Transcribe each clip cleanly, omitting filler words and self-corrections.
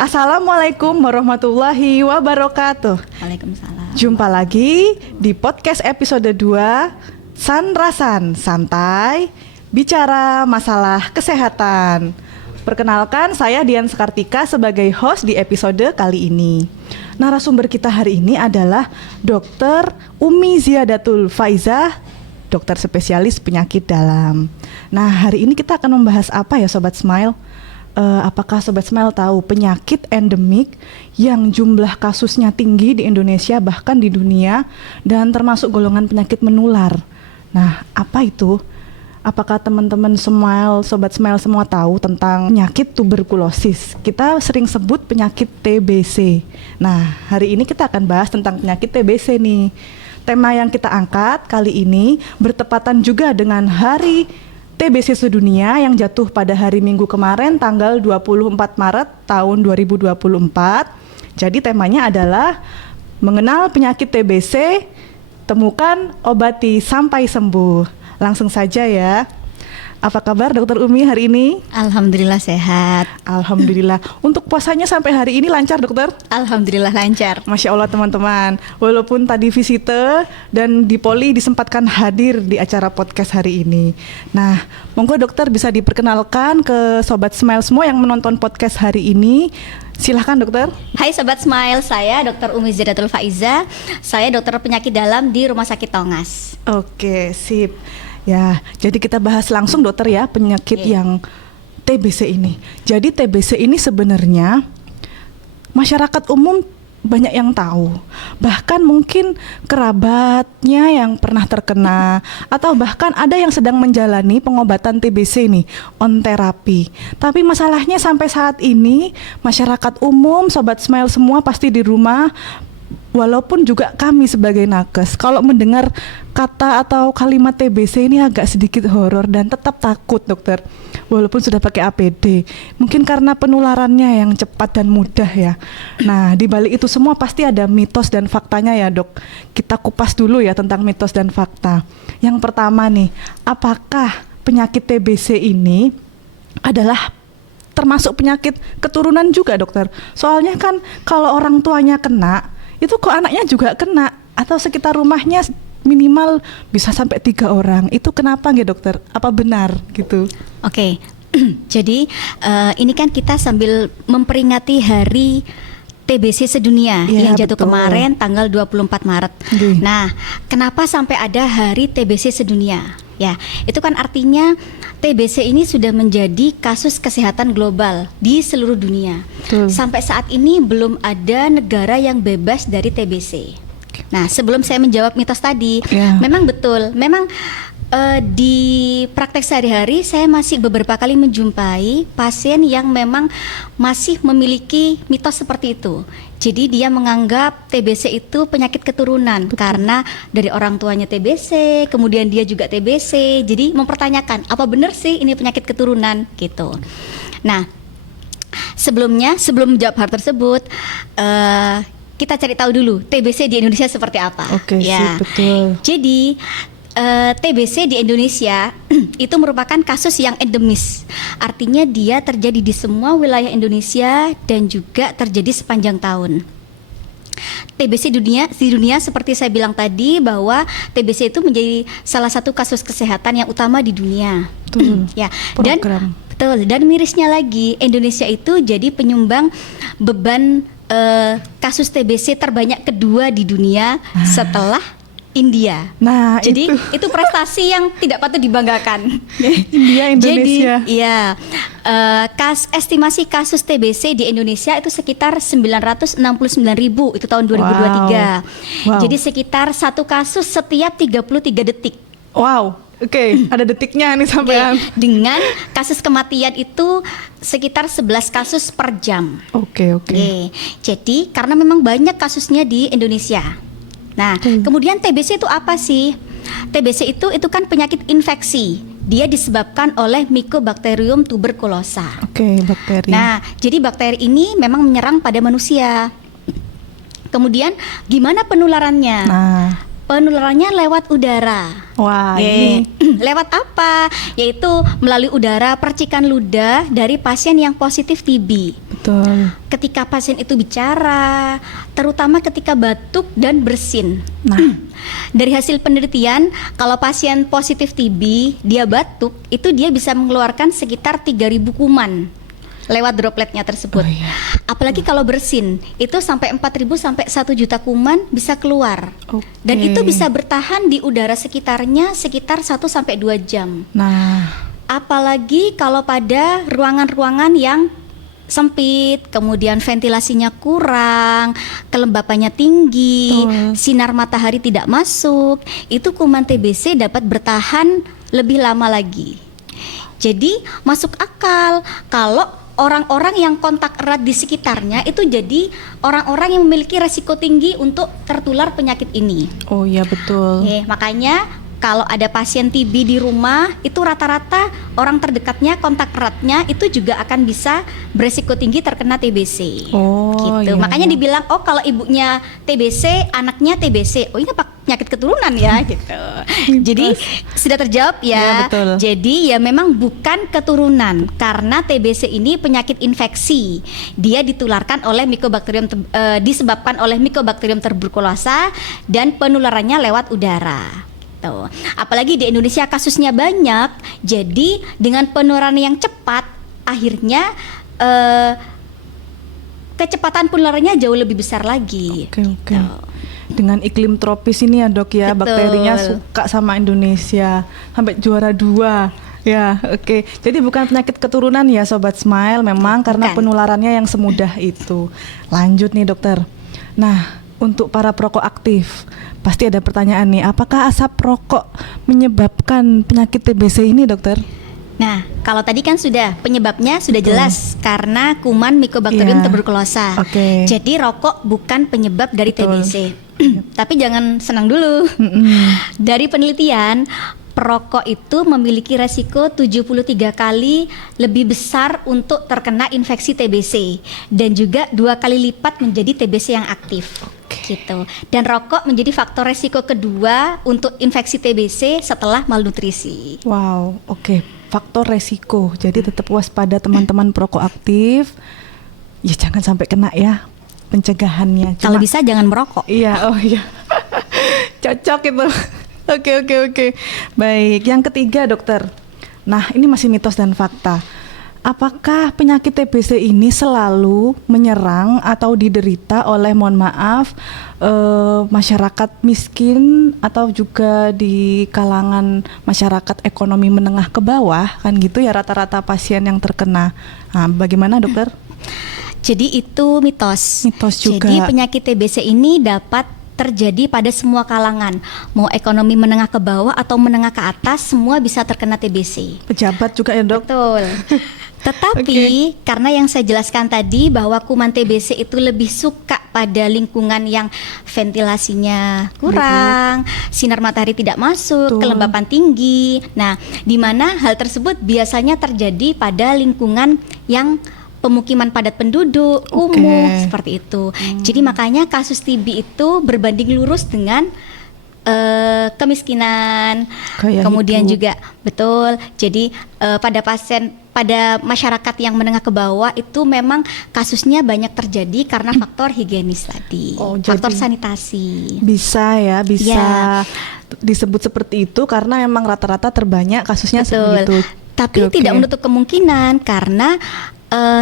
Assalamualaikum warahmatullahi wabarakatuh. Waalaikumsalam. Jumpa lagi di podcast episode 2 Sanrasan Santai Bicara Masalah Kesehatan. Perkenalkan, saya Dian Sekartika sebagai host di episode kali ini. Narasumber kita hari ini adalah Dr. Umi Ziadatul Faizah, dokter spesialis penyakit dalam. Nah, hari ini kita akan membahas apa ya Sobat Smile? Apakah Sobat Smile tahu penyakit endemik yang jumlah kasusnya tinggi di Indonesia bahkan di dunia dan termasuk golongan penyakit menular? Nah, apa itu? Apakah teman-teman Sobat Smile semua tahu tentang penyakit tuberkulosis? Kita sering sebut penyakit TBC. Nah, hari ini kita akan bahas tentang penyakit TBC nih. Tema yang kita angkat kali ini bertepatan juga dengan Hari TBC Sedunia yang jatuh pada hari Minggu kemarin tanggal 24 Maret tahun 2024. Jadi temanya adalah mengenal penyakit TBC, temukan, obati sampai sembuh. Langsung saja ya. Apa kabar Dokter Umi hari ini? Alhamdulillah sehat. Alhamdulillah. Untuk puasanya sampai hari ini lancar Dokter? Alhamdulillah lancar. Masya Allah teman-teman. Walaupun tadi visite dan di Poli disempatkan hadir di acara podcast hari ini. Nah, monggo Dokter bisa diperkenalkan ke Sobat Smile semua yang menonton podcast hari ini. Silahkan Dokter. Hai Sobat Smile, saya Dr. Umi Ziadatul Faizah. Saya dokter penyakit dalam di Rumah Sakit Tongas. Oke, sip. Ya, jadi kita bahas langsung Dokter ya penyakit yang TBC ini. Jadi TBC ini sebenarnya masyarakat umum banyak yang tahu. Bahkan mungkin kerabatnya yang pernah terkena atau bahkan ada yang sedang menjalani pengobatan TBC ini, on terapi. Tapi masalahnya sampai saat ini masyarakat umum, Sobat Smile semua pasti di rumah. Walaupun juga kami sebagai nakes, kalau mendengar kata atau kalimat TBC ini agak sedikit horor dan tetap takut Dokter. Walaupun sudah pakai APD, mungkin karena penularannya yang cepat dan mudah ya. Nah, di balik itu semua pasti ada mitos dan faktanya ya Dok. Kita kupas dulu ya tentang mitos dan fakta. Yang pertama nih, apakah penyakit TBC ini adalah termasuk penyakit keturunan juga Dokter? Soalnya kan kalau orang tuanya kena, itu kok anaknya juga kena, atau sekitar rumahnya minimal bisa sampai 3 orang. Itu kenapa nggih Dokter? Apa benar gitu? Oke. Jadi ini kan kita sambil memperingati Hari TBC Sedunia yang jatuh kemarin tanggal 24 Maret. Nah, kenapa sampai ada Hari TBC Sedunia? Ya, itu kan artinya TBC ini sudah menjadi kasus kesehatan global di seluruh dunia. Sampai saat ini belum ada negara yang bebas dari TBC. Nah, sebelum saya menjawab mitos tadi, memang betul, memang di praktek sehari-hari saya masih beberapa kali menjumpai pasien yang memang masih memiliki mitos seperti itu. Jadi dia menganggap TBC itu penyakit keturunan karena dari orang tuanya TBC, kemudian dia juga TBC. Jadi mempertanyakan, apa benar sih ini penyakit keturunan gitu. Nah, sebelum menjawab hal tersebut, kita cari tahu dulu TBC di Indonesia seperti apa. Oke, ya. Betul. Jadi TBC di Indonesia itu merupakan kasus yang endemis. Artinya dia terjadi di semua wilayah Indonesia dan juga terjadi sepanjang tahun. TBC di dunia seperti saya bilang tadi bahwa TBC itu menjadi salah satu kasus kesehatan yang utama di dunia. Ya, dan mirisnya lagi Indonesia itu jadi penyumbang beban kasus TBC terbanyak kedua di dunia setelah India. Nah, jadi itu prestasi yang tidak patut dibanggakan. India, Indonesia. Jadi, ya, estimasi kasus TBC di Indonesia itu sekitar 969.000 itu tahun 2023. Wow. Jadi sekitar satu kasus setiap 33 detik. Wow. Oke, ada detiknya nih sampean. Dengan kasus kematian itu sekitar 11 kasus per jam. Oke. Jadi karena memang banyak kasusnya di Indonesia. Nah, kemudian TBC itu apa sih? TBC itu kan penyakit infeksi. Dia disebabkan oleh Mycobacterium tuberculosa. Oke, bakteri. Nah, jadi bakteri ini memang menyerang pada manusia. Kemudian gimana penularannya? Nah, penularannya lewat udara. Wah, ini lewat apa? Yaitu melalui udara, percikan ludah dari pasien yang positif TB. Betul. Ketika pasien itu bicara, terutama ketika batuk dan bersin. Nah, dari hasil penelitian, kalau pasien positif TB, dia batuk, itu dia bisa mengeluarkan sekitar 3.000 kuman lewat dropletnya tersebut. Oh, iya. Apalagi kalau bersin, itu sampai 4.000 sampai 1 juta kuman bisa keluar. Oke. Dan itu bisa bertahan di udara sekitarnya sekitar 1 sampai 2 jam. Nah, Apalagi kalau pada ruangan-ruangan yang sempit, kemudian ventilasinya kurang, kelembapannya tinggi, Betul. sinar matahari tidak masuk, itu kuman TBC dapat bertahan lebih lama lagi. Jadi masuk akal kalau orang-orang yang kontak erat di sekitarnya itu jadi orang-orang yang memiliki resiko tinggi untuk tertular penyakit ini. oh iya betul. Makanya kalau ada pasien TB di rumah, itu rata-rata orang terdekatnya, kontak eratnya itu juga akan bisa beresiko tinggi terkena TBC. Oh, gitu. iya, Makanya iya. dibilang, oh kalau ibunya TBC, anaknya TBC. Oh ini penyakit keturunan ya, gitu. Jadi sudah terjawab Iya, ya. betul. Jadi ya memang bukan keturunan, karena TBC ini penyakit infeksi. Dia ditularkan oleh Mycobacterium disebabkan oleh Mycobacterium tuberculosa dan penularannya lewat udara. Tuh. Apalagi di Indonesia kasusnya banyak, jadi dengan penularan yang cepat, akhirnya kecepatan penularannya jauh lebih besar lagi. Oke, oke. Gitu. Dengan iklim tropis ini ya dok ya, Betul. bakterinya suka sama Indonesia sampai juara 2. Ya, oke. Jadi bukan penyakit keturunan ya Sobat Smile, memang karena Bukan. penularannya yang semudah itu. Lanjut nih dokter. Nah, untuk para perokok aktif, pasti ada pertanyaan nih, apakah asap rokok menyebabkan penyakit TBC ini dokter? Nah, kalau tadi kan sudah penyebabnya sudah jelas karena kuman Mycobacterium Iya. tuberculosa. Oke. Jadi rokok bukan penyebab dari Betul. TBC. Tapi jangan senang dulu. Dari penelitian, perokok itu memiliki resiko 73 kali lebih besar untuk terkena infeksi TBC dan juga 2 kali lipat menjadi TBC yang aktif. Gitu. Dan rokok menjadi faktor resiko kedua untuk infeksi TBC setelah malnutrisi. Wow, oke. Faktor resiko. Jadi tetap waspada teman-teman perokok aktif. Ya jangan sampai kena ya pencegahannya. Kalau bisa jangan merokok. Iya, oh iya. Cocok itu. Oke. Baik, yang ketiga dokter. Nah, ini masih mitos dan fakta. Apakah penyakit TBC ini selalu menyerang atau diderita oleh, mohon maaf, masyarakat miskin atau juga di kalangan masyarakat ekonomi menengah ke bawah, kan gitu ya rata-rata pasien yang terkena. Nah, bagaimana dokter? Jadi itu mitos. Mitos juga. Jadi penyakit TBC ini dapat terjadi pada semua kalangan, mau ekonomi menengah ke bawah atau menengah ke atas, semua bisa terkena TBC. Pejabat juga ya dok? Betul. Tetapi karena yang saya jelaskan tadi bahwa kuman TBC itu lebih suka pada lingkungan yang ventilasinya kurang, sinar matahari tidak masuk, Betul. kelembapan tinggi. Nah, di mana hal tersebut biasanya terjadi pada lingkungan yang pemukiman padat penduduk, kumuh, seperti itu. Jadi makanya kasus TB itu berbanding lurus dengan kemiskinan, Gaya kemudian hidup. juga betul. Jadi pada masyarakat yang menengah ke bawah itu memang kasusnya banyak terjadi karena faktor higienis tadi, Oh, faktor jadi sanitasi. bisa Ya. disebut seperti itu karena memang rata-rata terbanyak kasusnya Betul. seperti itu. Tapi Oke. tidak menutup kemungkinan karena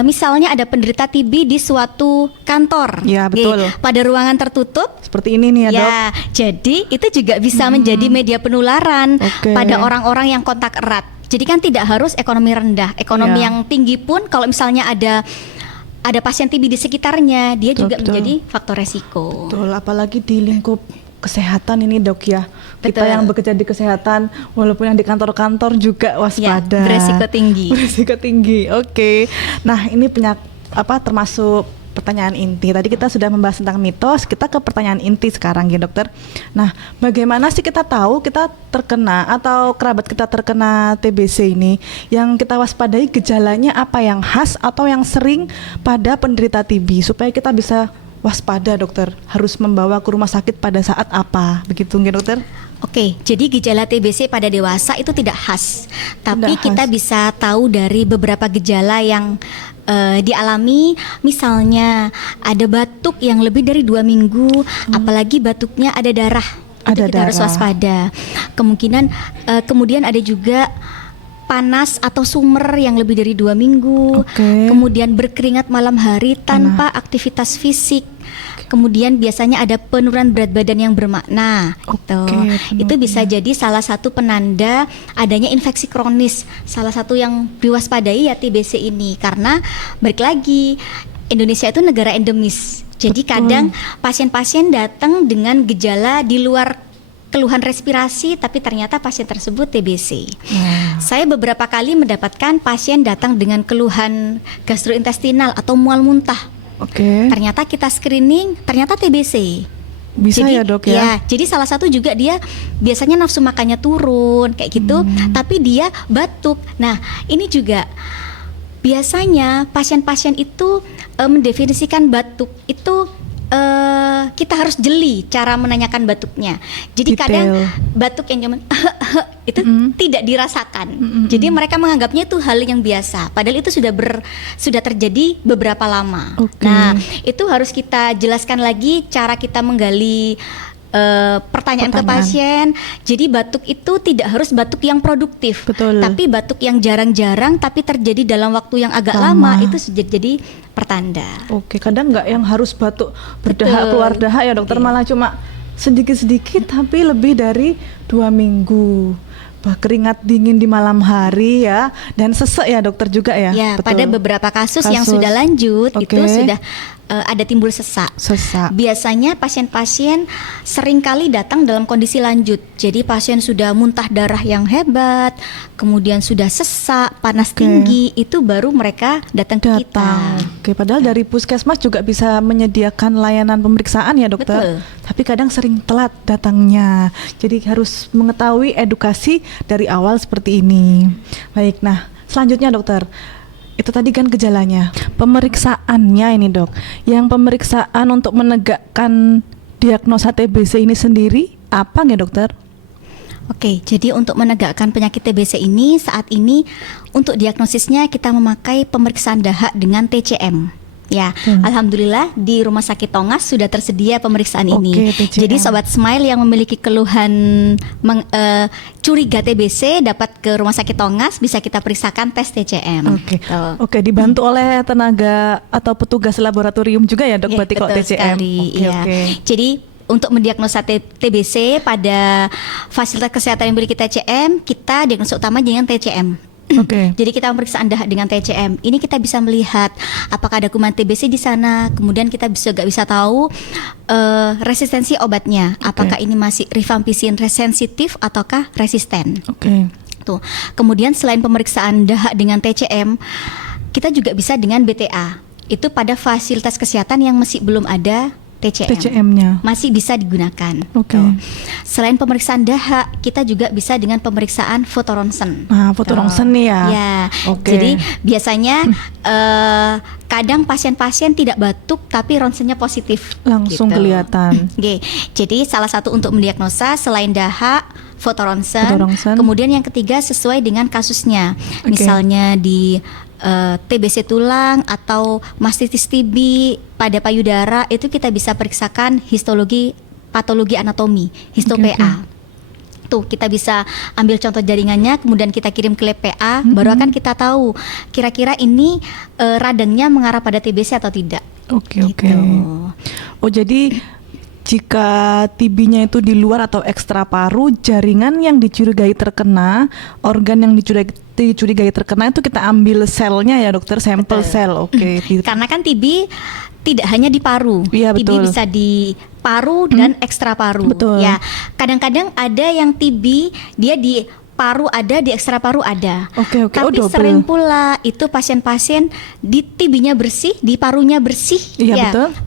misalnya ada penderita TB di suatu kantor, Ya, betul. pada ruangan tertutup. Seperti ini nih ya dok. Ya, jadi itu juga bisa menjadi media penularan Oke. pada orang-orang yang kontak erat. Jadi kan tidak harus ekonomi rendah, ekonomi Ya. yang tinggi pun kalau misalnya ada pasien TB di sekitarnya, dia Betul, juga betul. menjadi faktor resiko. Betul, apalagi di lingkup kesehatan ini dok ya. Kita Betul. yang bekerja di kesehatan, walaupun yang di kantor-kantor juga waspada. Ya, beresiko tinggi. Beresiko tinggi. Oke. Nah, ini termasuk pertanyaan inti. Tadi kita sudah membahas tentang mitos, kita ke pertanyaan inti sekarang ya dokter. Nah, bagaimana sih kita tahu kita terkena atau kerabat kita terkena TBC ini? Yang kita waspadai gejalanya apa yang khas atau yang sering pada penderita TB supaya kita bisa waspada dokter, harus membawa ke rumah sakit pada saat apa, begitu nggih dokter? Oke, jadi gejala TBC pada dewasa itu tidak khas, tapi Tidak kita khas. bisa tahu dari beberapa gejala yang dialami, misalnya ada batuk yang lebih dari 2 minggu, apalagi batuknya ada darah, itu kita harus waspada. Kemudian ada juga panas atau sumer yang lebih dari 2 minggu, kemudian berkeringat malam hari tanpa aktivitas fisik, kemudian biasanya ada penurunan berat badan yang bermakna, gitu. Itu bisa jadi salah satu penanda adanya infeksi kronis. Salah satu yang diwaspadai ya TBC ini, karena balik lagi Indonesia itu negara endemis. Jadi kadang pasien-pasien datang dengan gejala di luar keluhan respirasi, tapi ternyata pasien tersebut TBC. Saya beberapa kali mendapatkan pasien datang dengan keluhan gastrointestinal atau mual muntah. Ternyata kita screening, ternyata TBC. Bisa jadi, ya dok ya? Ya, jadi salah satu juga dia biasanya nafsu makannya turun kayak gitu, tapi dia batuk. Nah, ini juga biasanya pasien-pasien itu mendefinisikan batuk itu kita harus jeli cara menanyakan batuknya. Jadi kadang batuk yang cuman itu tidak dirasakan. Jadi mereka menganggapnya itu hal yang biasa. Padahal itu sudah terjadi beberapa lama. Nah, itu harus kita jelaskan lagi cara kita menggali pertanyaan ke pasien. Jadi batuk itu tidak harus batuk yang produktif, tapi batuk yang jarang-jarang tapi terjadi dalam waktu yang agak lama itu sudah jadi pertanda. Kadang nggak yang harus batuk berdahak keluar dahak ya dokter, malah cuma sedikit-sedikit tapi lebih dari 2 minggu. Keringat dingin di malam hari ya, dan sesek ya dokter juga ya. Ya, pada beberapa kasus yang sudah lanjut itu sudah ada timbul sesak. Biasanya pasien-pasien sering kali datang dalam kondisi lanjut. Jadi pasien sudah muntah darah yang hebat, kemudian sudah sesak, panas tinggi, itu baru mereka datang ke kita. Padahal dari puskesmas juga bisa menyediakan layanan pemeriksaan ya dokter. Tapi kadang sering telat datangnya. Jadi harus mengetahui edukasi dari awal seperti ini. Baik, nah selanjutnya dokter, itu tadi kan gejalanya. Pemeriksaannya ini dok, yang pemeriksaan untuk menegakkan diagnosa TBC ini sendiri apa nggak dokter? Jadi untuk menegakkan penyakit TBC ini saat ini untuk diagnosisnya kita memakai pemeriksaan dahak dengan TCM. Ya, alhamdulillah di Rumah Sakit Tongas sudah tersedia pemeriksaan ini. Jadi sobat Smile yang memiliki keluhan curiga TBC dapat ke Rumah Sakit Tongas, bisa kita periksakan tes TCM. Dibantu oleh tenaga atau petugas laboratorium juga ya dok, berarti kalau TCM. Jadi untuk mendiagnosa TBC pada fasilitas kesehatan yang memiliki TCM, kita diagnosa utama dengan TCM. Jadi kita pemeriksaan dahak dengan TCM. Ini kita bisa melihat apakah ada kuman TBC di sana. Kemudian kita juga bisa tahu resistensi obatnya. Apakah ini masih rifampicin sensitif ataukah resisten. Tuh. Kemudian selain pemeriksaan dahak dengan TCM, kita juga bisa dengan BTA. Itu pada fasilitas kesehatan yang masih belum ada TCM-nya masih bisa digunakan. Selain pemeriksaan dahak, kita juga bisa dengan pemeriksaan fotoronsen. Fotoronsen nih ya. Jadi biasanya kadang pasien-pasien tidak batuk tapi ronsennya positif. Langsung kelihatan. Jadi salah satu untuk mendiagnosa selain dahak, fotoronsen. Kemudian yang ketiga sesuai dengan kasusnya. Misalnya di TBC tulang atau mastitis TB pada payudara, itu kita bisa periksakan histologi patologi anatomi, histo-PA. Tuh kita bisa ambil contoh jaringannya, kemudian kita kirim ke lab PA, baru akan kita tahu kira-kira ini radangnya mengarah pada TBC atau tidak. Jadi jika TB-nya itu di luar atau ekstra paru, jaringan yang dicurigai terkena, organ yang dicurigai terkena itu kita ambil selnya ya dokter, sampel sel. Karena kan TB tidak hanya di paru, TB bisa di paru dan ekstra paru. Ya, kadang-kadang ada yang TB dia di paru ada, di ekstra paru ada. Tapi sering pula itu pasien-pasien di TB-nya bersih, di parunya bersih,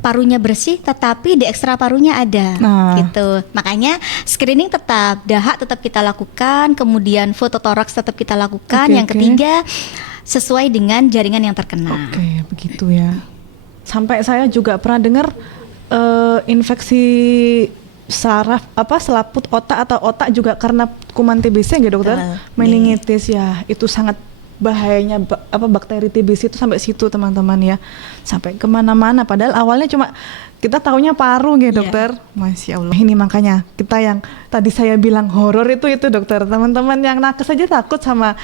parunya bersih, tetapi di ekstra parunya ada. Gitu. Makanya screening tetap, dahak tetap kita lakukan, kemudian fototoraks tetap kita lakukan. Yang ketiga sesuai dengan jaringan yang terkena. Begitu ya. Sampai saya juga pernah dengar infeksi selaput otak atau otak juga karena kuman TBC nggak dokter? Meningitis ya, itu sangat bahayanya bakteri TBC itu sampai situ teman-teman ya, sampai kemana-mana. Padahal awalnya cuma kita taunya paru gitu dokter. Masya Allah. Ini makanya kita yang tadi saya bilang horor itu dokter. Teman-teman yang nakes aja takut sama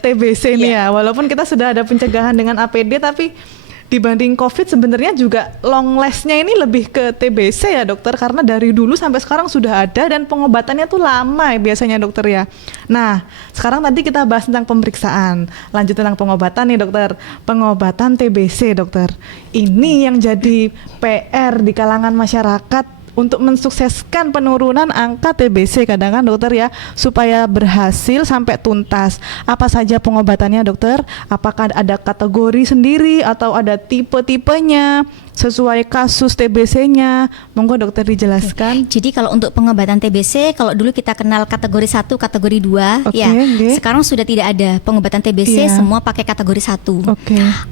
TBC ini ya. Walaupun kita sudah ada pencegahan dengan APD, tapi dibanding COVID sebenarnya juga long last-nya ini lebih ke TBC ya dokter, karena dari dulu sampai sekarang sudah ada dan pengobatannya tuh lama ya biasanya dokter ya. Nah sekarang tadi kita bahas tentang pemeriksaan, lanjut tentang pengobatan nih dokter. Pengobatan TBC dokter, ini yang jadi PR di kalangan masyarakat untuk mensukseskan penurunan angka TBC kadang kan dokter ya, supaya berhasil sampai tuntas. Apa saja pengobatannya dokter? Apakah ada kategori sendiri atau ada tipe-tipenya sesuai kasus TBC-nya? Monggo dokter dijelaskan. Jadi kalau untuk pengobatan TBC, kalau dulu kita kenal kategori 1, kategori 2 ya. Sekarang sudah tidak ada pengobatan TBC, semua pakai kategori 1.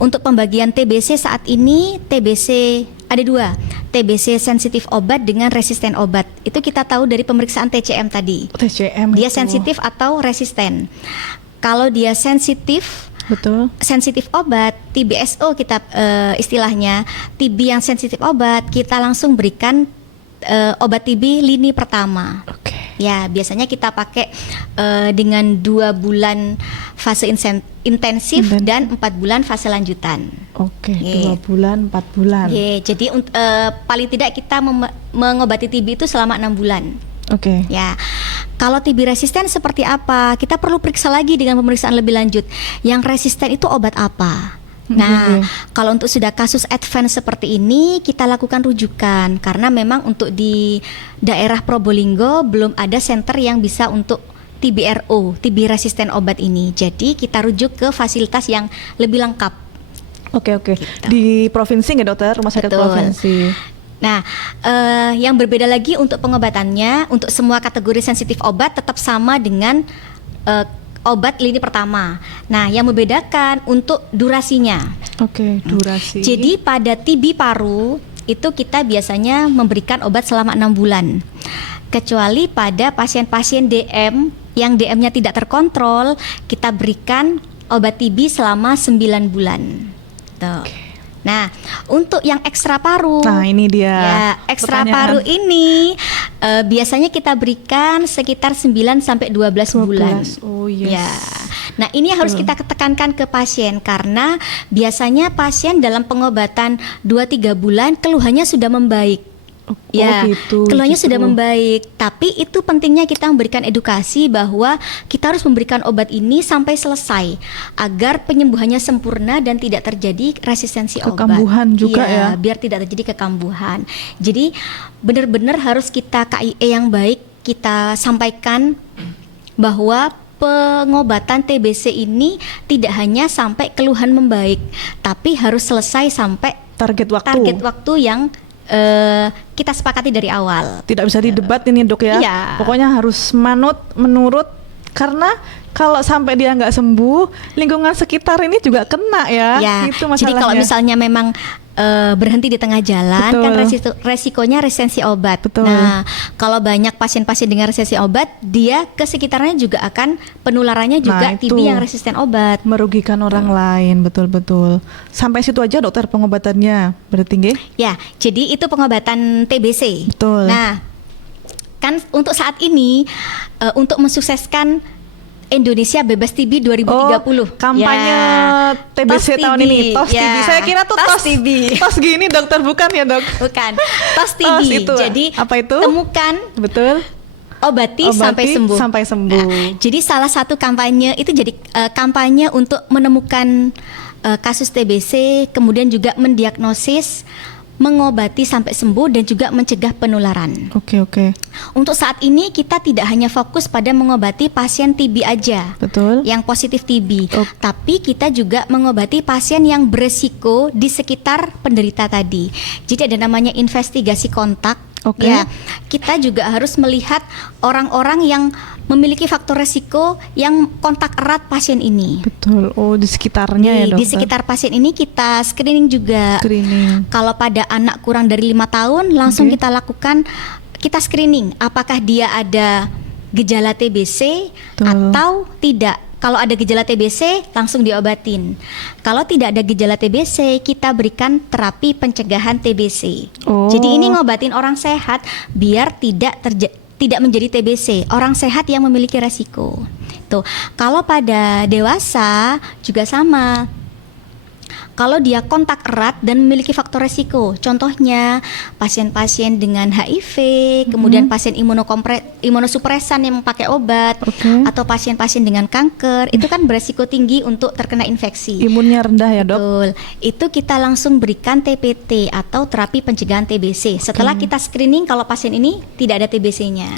Untuk pembagian TBC saat ini, TBC ada 2, TBC sensitif obat dengan resisten obat. Itu kita tahu dari pemeriksaan TCM tadi. TCM dia itu sensitif atau resisten. Kalau dia sensitif, betul, sensitif obat, TBSO kita istilahnya, TB yang sensitif obat, kita langsung berikan obat TB lini pertama. Ya, biasanya kita pakai dengan 2 bulan fase intensif dan 4 bulan fase lanjutan. 2 bulan, 4 bulan. Jadi paling tidak kita mengobati TB itu selama 6 bulan. Ya, kalau TB resisten seperti apa? Kita perlu periksa lagi dengan pemeriksaan lebih lanjut. Yang resisten itu obat apa? Nah, kalau untuk sudah kasus advance seperti ini, kita lakukan rujukan karena memang untuk di daerah Probolinggo belum ada center yang bisa untuk TBRO, TB resisten obat ini. Jadi kita rujuk ke fasilitas yang lebih lengkap. Gitu. Di provinsi nggak dokter? Rumah sakit provinsi. Nah, yang berbeda lagi untuk pengobatannya, untuk semua kategori sensitif obat tetap sama dengan obat lini pertama. Nah, yang membedakan untuk durasinya. Durasi. Jadi pada TB paru itu kita biasanya memberikan obat selama 6 bulan. Kecuali pada pasien-pasien DM yang DM-nya tidak terkontrol, kita berikan obat TB selama 9 bulan. Tuh. Nah, untuk yang ekstra paru, ini dia. Ya, ekstra paru ini biasanya kita berikan sekitar 9 sampai 12 bulan. Ya. Nah, ini harus kita tekankan ke pasien karena biasanya pasien dalam pengobatan 2-3 bulan keluhannya sudah membaik. Keluhannya sudah membaik, tapi itu pentingnya kita memberikan edukasi bahwa kita harus memberikan obat ini sampai selesai agar penyembuhannya sempurna dan tidak terjadi resistensi obat. Kekambuhan juga ya. Biar tidak terjadi kekambuhan. Jadi benar-benar harus kita KIE yang baik kita sampaikan bahwa pengobatan TBC ini tidak hanya sampai keluhan membaik, tapi harus selesai sampai target waktu yang kita sepakati dari awal. Tidak bisa didebat ini dok ya. Pokoknya harus menurut karena kalau sampai dia nggak sembuh, lingkungan sekitar ini juga kena ya. Itu masalahnya. Jadi kalau misalnya memang berhenti di tengah jalan, kan resikonya resistensi obat. Nah, kalau banyak pasien-pasien dengan resistensi obat, dia ke sekitarnya juga akan penularannya juga TB yang resisten obat. Merugikan orang lain, betul-betul. Sampai situ aja dokter pengobatannya berarti nggih? Ya, jadi itu pengobatan TBC. Betul. Nah, kan untuk saat ini untuk mensukseskan Indonesia Bebas TB 2030. Kampanye TBC tahun ini. TOS TB. Saya kira tuh TOS TB. TOS gini dokter, bukan ya dok? Bukan. TOS TB. Jadi apa itu? Temukan. Betul. Obati sampai sembuh. Nah, jadi salah satu kampanye itu jadi kampanye untuk menemukan kasus TBC, kemudian juga mendiagnosis, mengobati sampai sembuh dan juga mencegah penularan. Untuk saat ini kita tidak hanya fokus pada mengobati pasien TB aja, yang positif TB, tapi kita juga mengobati pasien yang beresiko di sekitar penderita tadi. Jadi ada namanya investigasi kontak. Ya, kita juga harus melihat orang-orang yang memiliki faktor resiko yang kontak erat pasien ini. Betul. Di sekitarnya ya dokter. Di sekitar pasien ini kita screening juga. Kalau pada anak kurang dari 5 tahun langsung kita lakukan, kita screening apakah dia ada gejala TBC atau tidak. Kalau ada gejala TBC langsung diobatin. Kalau tidak ada gejala TBC, kita berikan terapi pencegahan TBC. Jadi ini ngobatin orang sehat biar tidak menjadi TBC. Orang sehat yang memiliki resiko. Tuh, kalau pada dewasa juga sama. Kalau dia kontak erat dan memiliki faktor resiko, contohnya pasien-pasien dengan HIV, kemudian pasien imunosupresan yang pakai obat, atau pasien-pasien dengan kanker, itu kan beresiko tinggi untuk terkena infeksi. Imunnya rendah ya, Dok? Betul. Itu kita langsung berikan TPT atau terapi pencegahan TBC. Setelah kita screening kalau pasien ini tidak ada TBC-nya.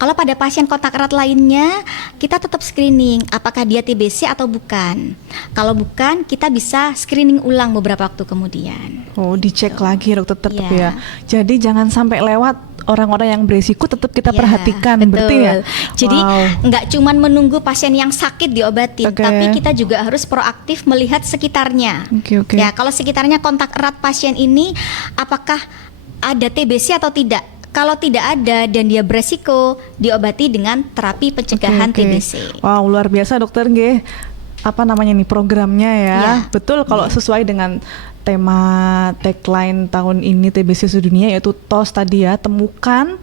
Kalau pada pasien kontak erat lainnya, kita tetap screening apakah dia TBC atau bukan. Kalau bukan, kita bisa screening ulang beberapa waktu kemudian. Dicek lagi dokter tetap ya. Jadi jangan sampai lewat orang-orang yang berisiko, tetap kita perhatikan. Berarti ya. Jadi nggak cuman menunggu pasien yang sakit diobatin, tapi kita juga harus proaktif melihat sekitarnya. Ya, kalau sekitarnya kontak erat pasien ini, apakah ada TBC atau tidak? Kalau tidak ada dan dia beresiko, diobati dengan terapi pencegahan TBC. Wow, luar biasa dokter nggih. Apa namanya nih programnya ya? Betul, kalau sesuai dengan tema tagline tahun ini TBC sedunia, yaitu TOS tadi ya, temukan.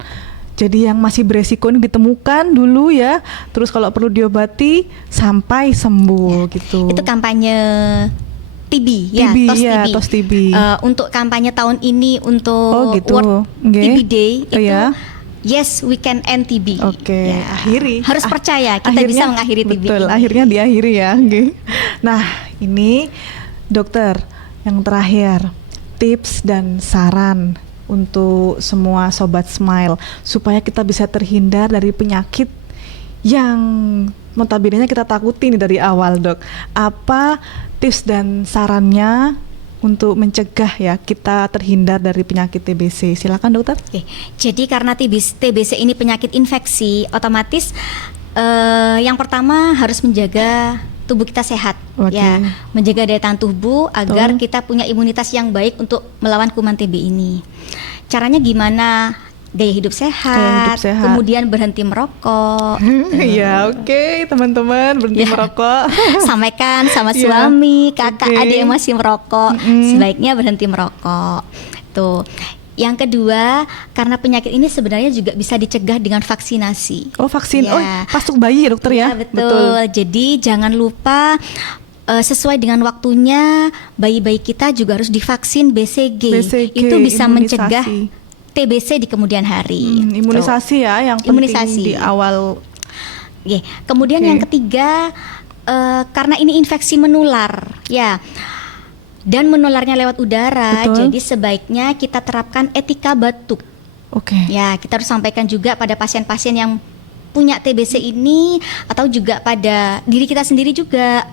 Jadi yang masih beresiko ini ditemukan dulu ya. Terus kalau perlu diobati sampai sembuh gitu. Itu kampanye TB ya, TOS TB. Untuk kampanye tahun ini untuk World TB Day itu Yes, we can end TB. Akhiri. Harus percaya kita bisa mengakhiri TB. Betul, akhirnya diakhiri ya. Nah, ini dokter yang terakhir, tips dan saran untuk semua sobat Smile supaya kita bisa terhindar dari penyakit yang notabene kita takuti nih dari awal, Dok. Apa tips dan sarannya untuk mencegah ya kita terhindar dari penyakit TBC? Silakan dokter. Jadi karena TBC ini penyakit infeksi, otomatis yang pertama harus menjaga tubuh kita sehat, ya, menjaga daya tahan tubuh agar kita punya imunitas yang baik untuk melawan kuman TB ini. Caranya gimana? Gaya hidup sehat, kemudian berhenti merokok. Ya, teman-teman, berhenti merokok. Sampaikan sama suami, kakak, adik yang masih merokok, sebaiknya berhenti merokok. Tuh. Yang kedua, karena penyakit ini sebenarnya juga bisa dicegah dengan vaksinasi. Vaksin. Pasuk bayi ya, dokter ya? Betul. Jadi jangan lupa sesuai dengan waktunya bayi-bayi kita juga harus divaksin BCG. Itu bisa mencegah TBC di kemudian hari. Imunisasi ya yang penting di awal. Kemudian yang ketiga, karena ini infeksi menular ya, dan menularnya lewat udara, jadi sebaiknya kita terapkan etika batuk. Ya, kita harus sampaikan juga pada pasien-pasien yang punya TBC ini atau juga pada diri kita sendiri juga.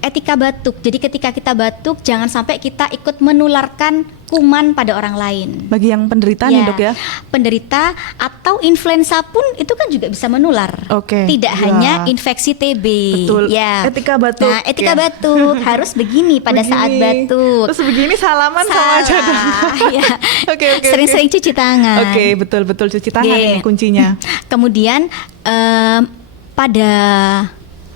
Etika batuk. Jadi ketika kita batuk jangan sampai kita ikut menularkan kuman pada orang lain. Bagi yang penderita nih, Dok ya. Penderita atau influenza pun itu kan juga bisa menular. Tidak hanya infeksi TB. Betul. Etika batuk. Nah, etika batuk harus begini pada saat batuk. Terus begini salaman sama aja. Sering-sering cuci tangan. Betul cuci tangan ini kuncinya. Kemudian pada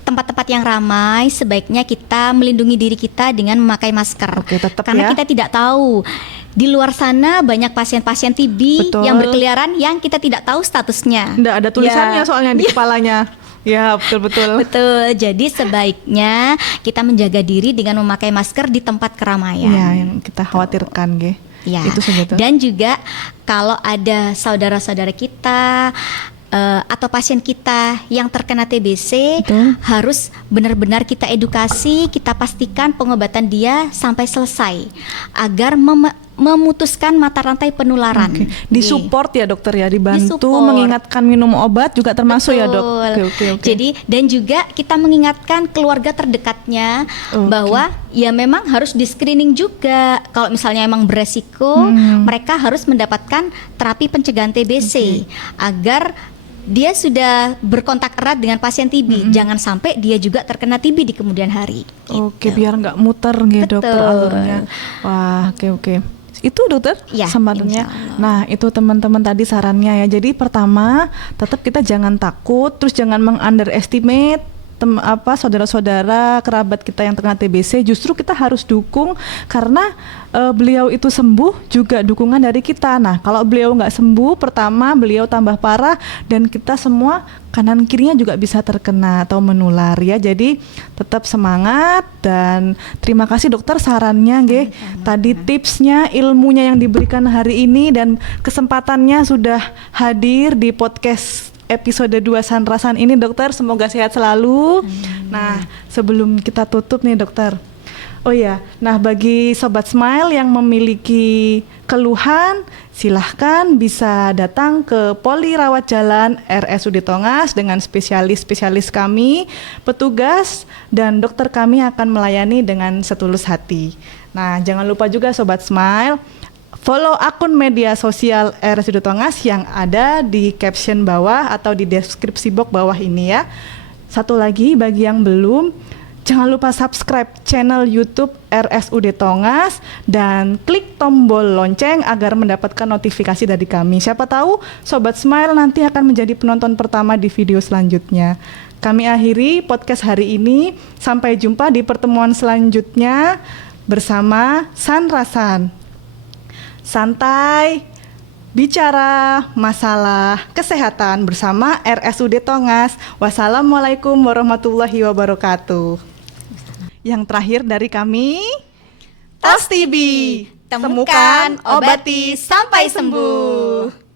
tempat-tempat yang ramai sebaiknya kita melindungi diri kita dengan memakai masker. Karena kita tidak tahu di luar sana banyak pasien-pasien TB yang berkeliaran yang kita tidak tahu statusnya. Nggak ada tulisannya soalnya di kepalanya. Ya, betul. Betul. Jadi sebaiknya kita menjaga diri dengan memakai masker di tempat keramaian. Ya, yang kita khawatirkan, Itu saja. Dan juga kalau ada saudara-saudara kita atau pasien kita yang terkena TBC, harus benar-benar kita edukasi, kita pastikan pengobatan dia sampai selesai agar memutuskan mata rantai penularan. Disupport ya dokter ya, dibantu mengingatkan minum obat juga termasuk. Ya, Dok. Jadi dan juga kita mengingatkan keluarga terdekatnya bahwa ya memang harus di screening juga. Kalau misalnya emang beresiko, mereka harus mendapatkan terapi pencegahan TBC agar dia sudah berkontak erat dengan pasien TB, jangan sampai dia juga terkena TB di kemudian hari. Biar nggak muter dokter alurnya. Wah, itu dokter Ya, kesempatannya. insya Allah. Nah itu teman-teman tadi sarannya ya. Jadi pertama tetap kita jangan takut, terus jangan meng-underestimate saudara-saudara kerabat kita yang terkena TBC. Justru kita harus dukung karena beliau itu sembuh juga dukungan dari kita. Nah kalau beliau nggak sembuh, pertama beliau tambah parah dan kita semua kanan kirinya juga bisa terkena atau menular ya. Jadi tetap semangat dan terima kasih dokter sarannya nggih. Tadi tipsnya, ilmunya yang diberikan hari ini dan kesempatannya sudah hadir di podcast episode 2 Sanrasan ini dokter, semoga sehat selalu. Nah, sebelum kita tutup nih dokter. Oh ya, nah bagi Sobat Smile yang memiliki keluhan, silahkan bisa datang ke Poli Rawat Jalan RSUD Tongas dengan spesialis-spesialis kami, petugas dan dokter kami akan melayani dengan setulus hati. Nah, jangan lupa juga Sobat Smile, follow akun media sosial RSUD Tongas yang ada di caption bawah atau di deskripsi box bawah ini ya. Satu lagi bagi yang belum, jangan lupa subscribe channel YouTube RSUD Tongas dan klik tombol lonceng agar mendapatkan notifikasi dari kami. Siapa tahu Sobat Smile nanti akan menjadi penonton pertama di video selanjutnya. Kami akhiri podcast hari ini. Sampai jumpa di pertemuan selanjutnya bersama Sanrasan. Santai, bicara masalah kesehatan bersama RSUD Tongas. Wassalamualaikum warahmatullahi wabarakatuh. Yang terakhir dari kami, TOS TB. Temukan, obati, sampai sembuh.